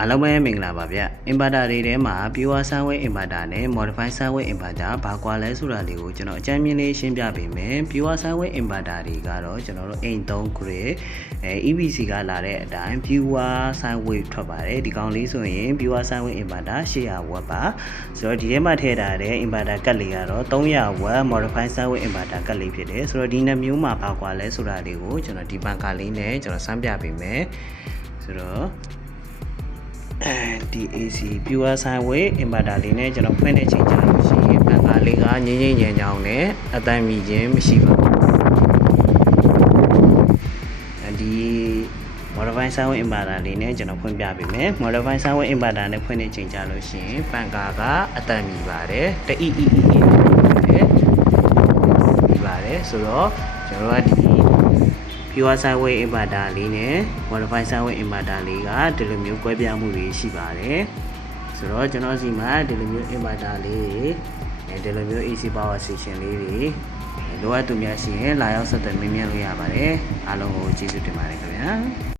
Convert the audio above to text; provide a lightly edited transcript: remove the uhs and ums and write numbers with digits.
အားလုံးပဲမင်္ဂလာပါဗျ inverter တွေထဲမှာ pure sine inverter နဲ့ modify sine inverter ဘာကွာလဲဆိုတာလေးကိုကျွန်တော်အကြမ်းမြင်လေးရှင်းပြပေးမယ် pure sine inverter တွေကတော့ကျွန်တော်တို့အိမ်သုံး grade EBC ကလာတဲ့အတိုင်း pure sine wave ထွက်ပါတယ်ဒီကောင်လေးဆိုရင် pure sine inverter 800W ပါဆိုတော့ဒီထဲမှာထည့်ထားတဲ့ inverter ကတ်လေးကတော့ 300W modify sine inverter ကတ်လေးဖြစ်တယ်ဆိုတော့ဒီနှစ်မျိုးမှာဘာကွာလဲဆိုတာလေးကိုကျွန်တော်ဒီပန်ကာလေးနဲ့ကျွန်တော်စမ်းပြပေးမယ်ဆိုတော့ဒီ AC pure sine wave inverter လေးနဲ့ကျွန်တော်ဖွင့်တဲ့ချိန်ကြာလို့ရှိရင်ပန်ကာလေးကငြိမ့်ငြိမ့်ညံညောင်းနဲ့အတန်မြည်ခြင်းမရှိပါဘူးဒီ modify sine wave inverter လေးနဲ့ကျွန်တော်ဖွင့်ပြပေးမယ် modify sine wave inverter နဲ့ဖွင့်တဲ့ချိန်ကြာလို့ရှိရင်ပန်ကာကအတန်မြည်ပါတယ်တအီအီပါတယ်ဆိုတော့ကျွန်တော်ကဒီpure sine wave inverter လေးနဲ့ modify sine wave inverter လေးကဒီလိုမျိုးကွဲပြားမှုတွေရှိပါတယ်ဆိုတော့ကျွန်တော်စီမှာဒီလိုမျိုး inverter လေးတွေဒီလိုမျိုး AC power station လေးတွေလိုအပ်သူများရှိရင်လာရောက်ဆက်သွယ်မေးမြန်းလို့ရပါတယ်အားလုံးကိုကျေးဇူးတင်ပါတယ်ခင်ဗျာ